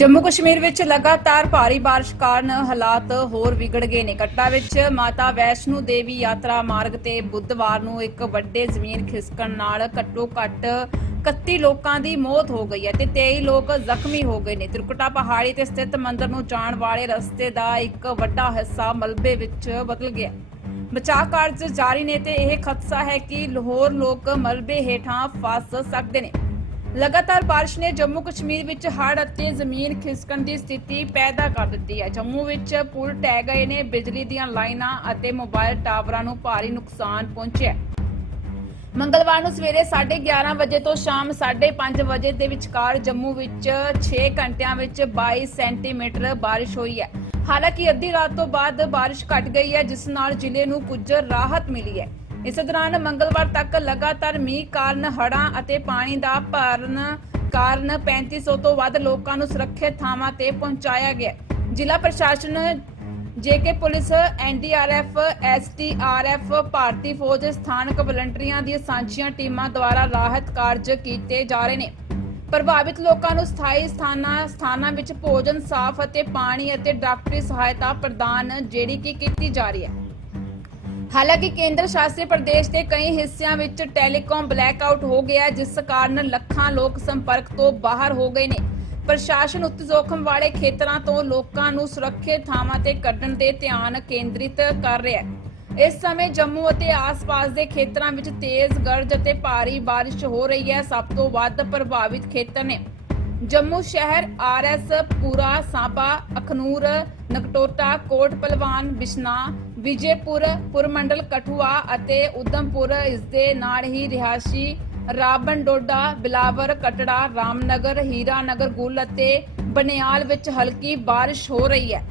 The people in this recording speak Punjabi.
ਜੰਮੂ ਕਸ਼ਮੀਰ ਵਿੱਚ ਲਗਾਤਾਰ ਭਾਰੀ ਬਾਰਿਸ਼ ਕਾਰਨ ਹਾਲਾਤ ਹੋਰ ਵਿਗੜ ਗਏ ਨੇ। ਕੱਟਾ ਵਿੱਚ ਮਾਤਾ ਵੈਸ਼ਨੂ ਦੇਵੀ ਯਾਤਰਾ ਮਾਰਗ ਤੇ ਬੁੱਧਵਾਰ ਨੂੰ ਇੱਕ ਵੱਡੇ ਜ਼ਮੀਨ ਖਿਸਕਣ ਨਾਲ ਘੱਟੋ ਘੱਟ 31 ਲੋਕਾਂ ਦੀ ਮੌਤ ਹੋ ਗਈ ਹੈ ਤੇ 23 ਲੋਕ ਜ਼ਖਮੀ ਹੋ ਗਏ ਨੇ। ਤ੍ਰਿਕੁਟਾ ਪਹਾੜੀ ਤੇ ਸਥਿਤ ਮੰਦਰ ਨੂੰ ਜਾਣ ਵਾਲੇ ਰਸਤੇ ਦਾ ਇੱਕ ਵੱਡਾ ਹਿੱਸਾ ਮਲਬੇ ਵਿੱਚ ਬਦਲ ਗਿਆ। ਬਚਾਅ ਕਾਰਜ ਜਾਰੀ ਨੇ ਤੇ ਇਹ ਖਦਸ਼ਾ ਹੈ ਕਿ ਲਾਹੌਰ ਲੋਕ ਮਲਬੇ ਹੇਠਾਂ ਫਸ ਸਕਦੇ ਨੇ। ਲਗਾਤਾਰ ਬਾਰਿਸ਼ ਨੇ ਜੰਮੂ ਕਸ਼ਮੀਰ ਵਿੱਚ ਹੜ੍ਹ ਅਤੇ ਜ਼ਮੀਨ ਖਿਸਕਣ ਦੀ ਸਥਿਤੀ ਪੈਦਾ ਕਰ ਦਿੱਤੀ ਹੈ। ਜੰਮੂ ਵਿੱਚ ਪੁਲ ਟਹਿ ਗਏ ਨੇ, ਬਿਜਲੀ ਦੀਆਂ ਲਾਈਨਾਂ ਅਤੇ ਮੋਬਾਈਲ ਟਾਵਰਾਂ ਨੂੰ ਭਾਰੀ ਨੁਕਸਾਨ ਪਹੁੰਚਿਆ। ਮੰਗਲਵਾਰ ਨੂੰ ਸਵੇਰੇ 11:30 ਵਜੇ ਤੋਂ ਸ਼ਾਮ 5:30 ਵਜੇ ਦੇ ਵਿਚਕਾਰ ਜੰਮੂ ਵਿੱਚ 6 ਘੰਟਿਆਂ ਵਿੱਚ 22 ਸੈਂਟੀਮੀਟਰ ਬਾਰਿਸ਼ ਹੋਈ ਹੈ। ਹਾਲਾਂਕਿ ਅੱਧੀ ਰਾਤ ਤੋਂ ਬਾਅਦ ਬਾਰਿਸ਼ ਘਟ ਗਈ ਹੈ, ਜਿਸ ਨਾਲ ਜ਼ਿਲ੍ਹੇ ਨੂੰ ਕੁਝ ਰਾਹਤ ਮਿਲੀ ਹੈ। ਇਸ ਦੌਰਾਨ ਮੰਗਲਵਾਰ ਤੱਕ ਲਗਾਤਾਰ ਮੀਂਹ ਕਾਰਨ ਹੜ੍ਹਾਂ ਅਤੇ ਪਾਣੀ ਦਾ ਭਰਨ ਕਾਰਨ 3500 ਤੋਂ ਵੱਧ ਲੋਕਾਂ ਨੂੰ ਸੁਰੱਖਿਅਤ ਥਾਵਾਂ ਤੇ ਪਹੁੰਚਾਇਆ ਗਿਆ। ਜ਼ਿਲ੍ਹਾ ਪ੍ਰਸ਼ਾਸਨ, ਜੇਕੇ ਪੁਲਿਸ ਐਨਡੀਆਰਐਫ ਐਸਟੀਆਰਐਫ ਭਾਰਤੀ ਫੌਜ, ਸਥਾਨਕ ਵਲੰਟੀਅਰਾਂ ਦੀਆਂ ਸਾਂਝੀਆਂ ਟੀਮਾਂ ਦੁਆਰਾ ਰਾਹਤ ਕਾਰਜ ਕੀਤੇ ਜਾ ਰਹੇ ਨੇ। ਪ੍ਰਭਾਵਿਤ ਲੋਕਾਂ ਨੂੰ ਸਥਾਈ ਸਥਾਨਾਂ ਸਥਾਨਾਂ ਵਿੱਚ ਭੋਜਨ, ਸਾਫ਼ ਅਤੇ ਪਾਣੀ ਅਤੇ ਡਾਕਟਰੀ ਸਹਾਇਤਾ ਪ੍ਰਦਾਨ ਜਿਹੜੀ ਕਿ ਕੀਤੀ ਜਾ ਰਹੀ ਹੈ। ਹਾਲਾਂਕਿ ਕੇਂਦਰ ਸ਼ਾਸਿਤ ਪ੍ਰਦੇਸ਼ ਦੇ ਕਈ ਹਿੱਸਿਆਂ ਵਿੱਚ ਟੈਲੀਕਾਮ ਬਲੈਕਆਊਟ ਹੋ ਗਿਆ ਜਿਸ ਕਾਰਨ ਲੱਖਾਂ ਲੋਕ ਸੰਪਰਕ ਤੋਂ ਬਾਹਰ ਹੋ ਗਏ ਨੇ। ਪ੍ਰਸ਼ਾਸਨ ਉੱਚ ਜੋਖਮ ਵਾਲੇ ਖੇਤਰਾਂ ਤੋਂ ਲੋਕਾਂ ਨੂੰ ਸੁਰੱਖਿਅਤ ਥਾਵਾਂ ਤੇ ਕੱਢਣ ਤੇ ਧਿਆਨ ਕੇਂਦਰਿਤ ਕਰ ਰਿਹਾ ਹੈ। ਇਸ ਸਮੇਂ ਜੰਮੂ ਅਤੇ ਆਸ-ਪਾਸ ਦੇ ਖੇਤਰਾਂ ਵਿੱਚ ਤੇਜ਼ ਗਰਜ ਅਤੇ ਭਾਰੀ ਬਾਰਿਸ਼ ਹੋ ਰਹੀ ਹੈ, ਸਭ ਤੋਂ ਵੱਧ ਪ੍ਰਭਾਵਿਤ ਖੇਤਰ ਨੇ। ਜੰਮੂ ਸ਼ਹਿਰ ਆਰਐਸ, ਪੂਰਾ, ਸਾਂਬਾ, ਅਖਨੂਰ, ਨਕਟੋਟਾ, ਕੋਟ ਪਹਿਲਵਾਨ, ਬਿਸ਼ਨਾ, ਵਿਜੇਪੁਰ, ਪੁਰਮੰਡਲ ਕਠੂਆ ਅਤੇ ਉਦਮਪੁਰ, ਇਸ ਦੇ ਨਾਲ ਹੀ ਰਿਹਾਇਸ਼ੀ ਰਾਬਨ ਡੋਡਾ ਬਿਲਾਵਰ, ਕਟੜਾ, ਰਾਮਨਗਰ, ਹੀਰਾਨਗਰ ਗੁੱਲ ਅਤੇ ਬਨਿਆਲ ਵਿੱਚ ਹਲਕੀ ਬਾਰਿਸ਼ ਹੋ ਰਹੀ ਹੈ।